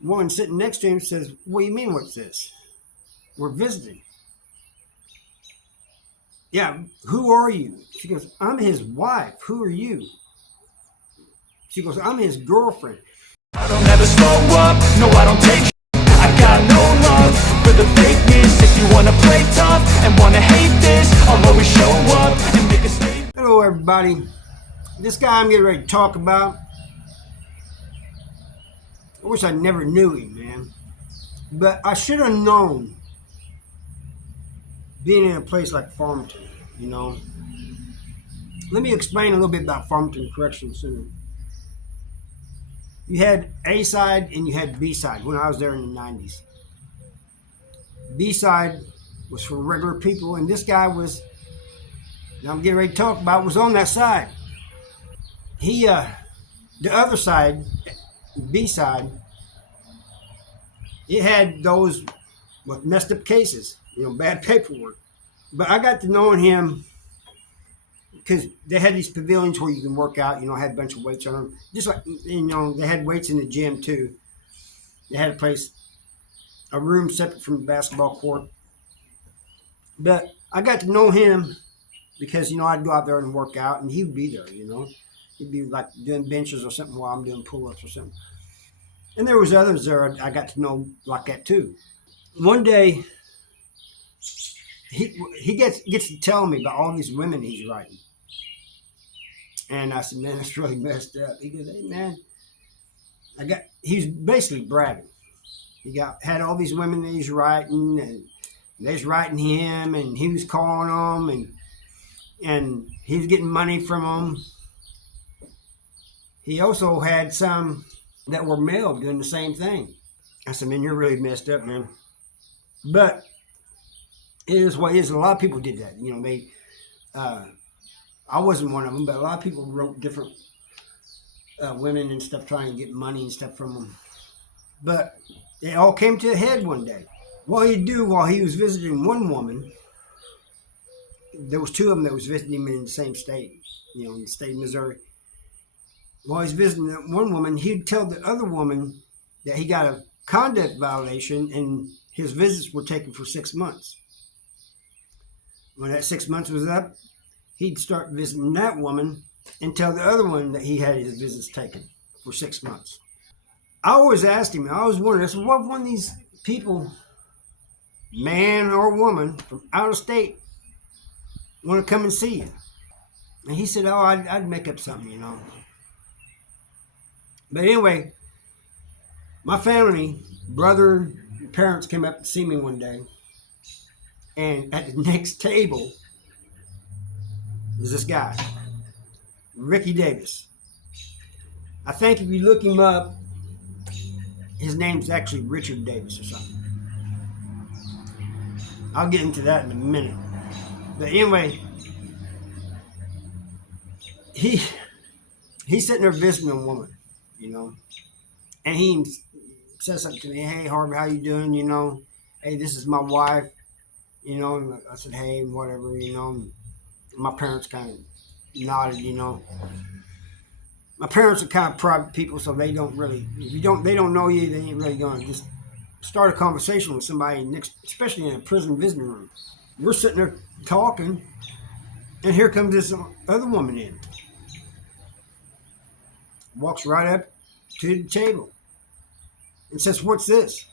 Woman sitting next to him says, "What do you mean, what's this? We're visiting." "Yeah, who are you?" She goes, "I'm his wife. Who are you?" She goes, "I'm his girlfriend." I don't ever slow up, no I don't take I got no love for the fakeness. If you wanna play tough and wanna hate this, I'll always show up and make a statement. Hello, everybody. This guy I'm getting ready to talk about, I wish I never knew him, man. But I should have known being in a place like Farmington, you know. Let me explain a little bit about Farmington Correctional Center. You had A side and you had B side when I was there in the 90s. B side was for regular people, and this guy was, that I'm getting ready to talk about, was on that side. The other side, B side, it had those with messed up cases, bad paperwork. But I got to knowing him because they had these pavilions where you can work out, had a bunch of weights on them. Just like, they had weights in the gym too. They had a room separate from the basketball court. But I got to know him because, I'd go out there and work out and he would be there, He'd be like doing benches or something while I'm doing pull-ups or something. And there was others there I got to know like that too. One day, he gets to telling me about all these women he's writing. And I said, "Man, that's really messed up." He goes, "Hey, man, he's basically bragging. He had all these women that he's writing, and they was writing him, and he was calling them, and he was getting money from them. He also had some that were male doing the same thing." I said, "Man, you're really messed up, man." But it is what it is. A lot of people did that. I wasn't one of them, but a lot of people wrote different women and stuff trying to get money and stuff from them. But it all came to a head one day. What he'd do while he was visiting one woman, there was two of them that was visiting him in the same state, in the state of Missouri. While he's visiting that one woman, he'd tell the other woman that he got a conduct violation and his visits were taken for 6 months. When that 6 months was up, he'd start visiting that woman and tell the other one that he had his visits taken for 6 months. I always asked him, I always wondered, I said, what if one of these people, man or woman, from out of state, want to come and see you? And he said, "Oh, I'd make up something, But anyway, my family, brother, and parents came up to see me one day. And at the next table was this guy, Ricky Davis. I think if you look him up, his name's actually Richard Davis or something. I'll get into that in a minute. But anyway, he's sitting there visiting a woman, and he says something to me. "Hey, Harvey, how you doing? Hey, this is my wife." I said, "Hey," whatever, My parents kind of nodded, My parents are kind of private people, so they don't really, they don't know you, they ain't really going to just start a conversation with somebody next, especially in a prison visiting room. We're sitting there talking, and here comes this other woman in. Walks right up to the table and says, "What's this?"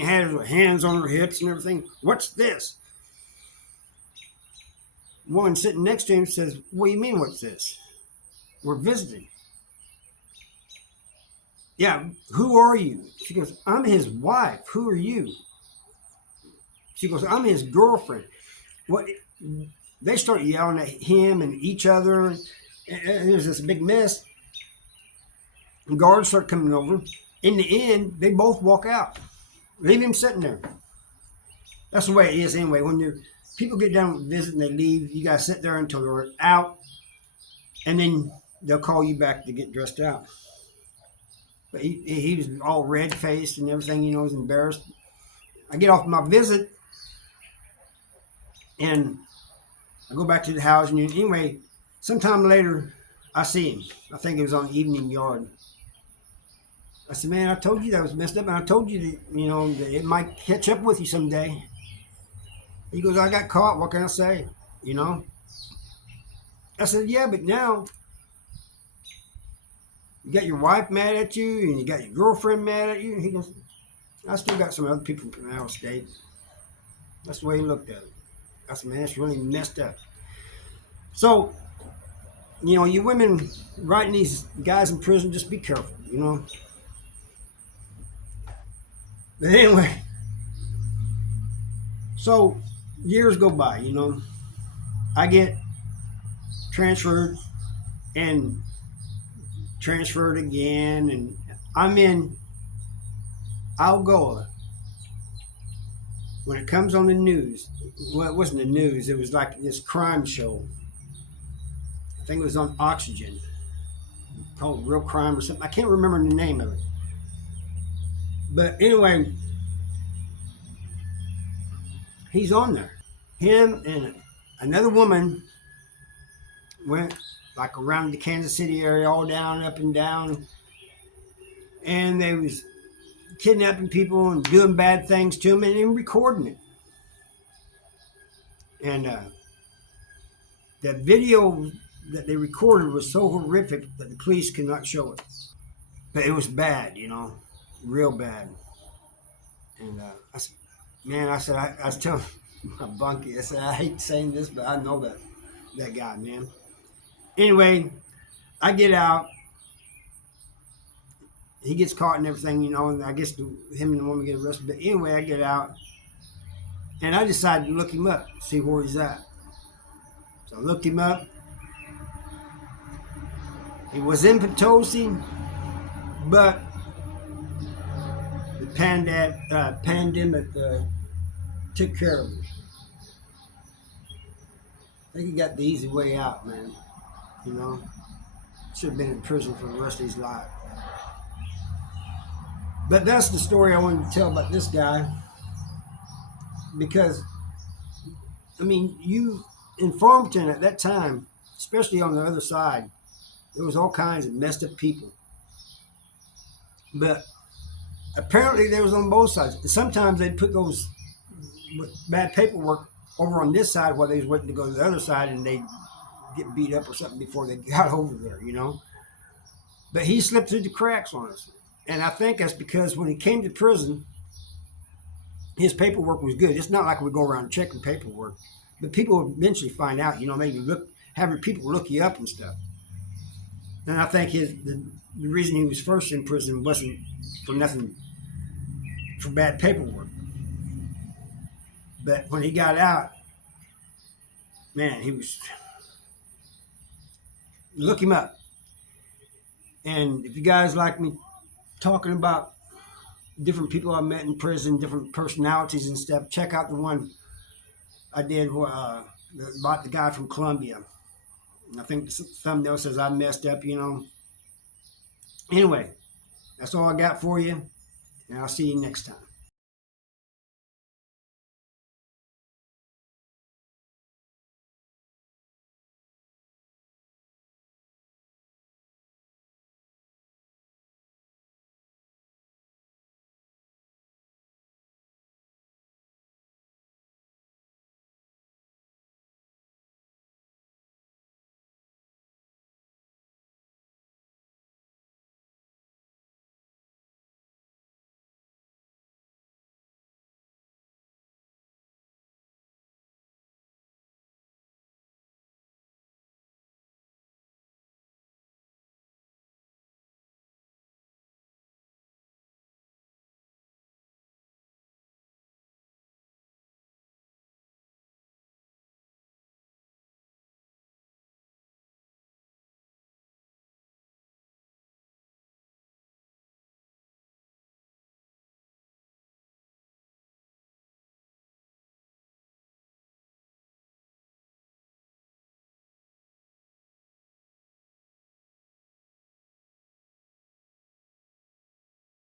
Had her hands on her hips and everything. "What's this?" Woman sitting next to him says, "What do you mean, what's this? We're visiting." "Yeah, who are you?" She goes, "I'm his wife. Who are you?" She goes, "I'm his girlfriend." What? They start yelling at him and each other, and there's this big mess. And guards start coming over. In the end, they both walk out. Leave him sitting there. That's the way it is anyway. When people get down with visit and they leave, you got to sit there until they're out, and then they'll call you back to get dressed out. But he was all red-faced and everything, was embarrassed. I get off my visit, and I go back to the house. And anyway, sometime later, I see him. I think it was on Evening Yard. I said, man, I told you that was messed up, and I told you that, you know, that it might catch up with you someday. He goes, I got caught. What can I say? You know? I said, yeah, but now you got your wife mad at you, and you got your girlfriend mad at you. And he goes, I still got some other people from out of state. That's the way he looked at it. I said, man, it's really messed up. So, you know, you women writing these guys in prison, just be careful, you know? But anyway, so years go by, you know. I get transferred and transferred again, and I'm in Algoa. When it comes on the news, well, it wasn't the news, it was like this crime show. I think it was on Oxygen, called Real Crime or something. I can't remember the name of it. But anyway, he's on there. Him and another woman went like around the Kansas City area, all down, up and down, and they was kidnapping people and doing bad things to them and then recording it. And that video that they recorded was so horrific that the police could not show it. But it was bad, you know, real bad. And I said, man, I was telling my bunkie, I said, I hate saying this, but I know that guy, man. Anyway, I get out. He gets caught and everything, you know, and I guess him and the woman get arrested. But anyway, I get out, and I decided to look him up, see where he's at. So I looked him up. He was in Potosi, but the pandemic took care of him. I think he got the easy way out, man. You know, should have been in prison for the rest of his life. But that's the story I wanted to tell about this guy. Because, I mean, you in Farmington at that time, especially on the other side, there was all kinds of messed up people. But apparently there was on both sides. And sometimes they'd put those with bad paperwork over on this side while they was waiting to go to the other side, and they'd get beat up or something before they got over there, you know. But he slipped through the cracks on us. And I think that's because when he came to prison, his paperwork was good. It's not like we go around checking paperwork, but people would eventually find out, you know, maybe have your people look you up and stuff. And I think the reason he was first in prison wasn't for nothing, for bad paperwork. But when he got out, man, look him up. And if you guys like me talking about different people I met in prison, different personalities and stuff, check out the one I did about the guy from Columbia. I think the thumbnail says I messed up, you know. Anyway, that's all I got for you, and I'll see you next time.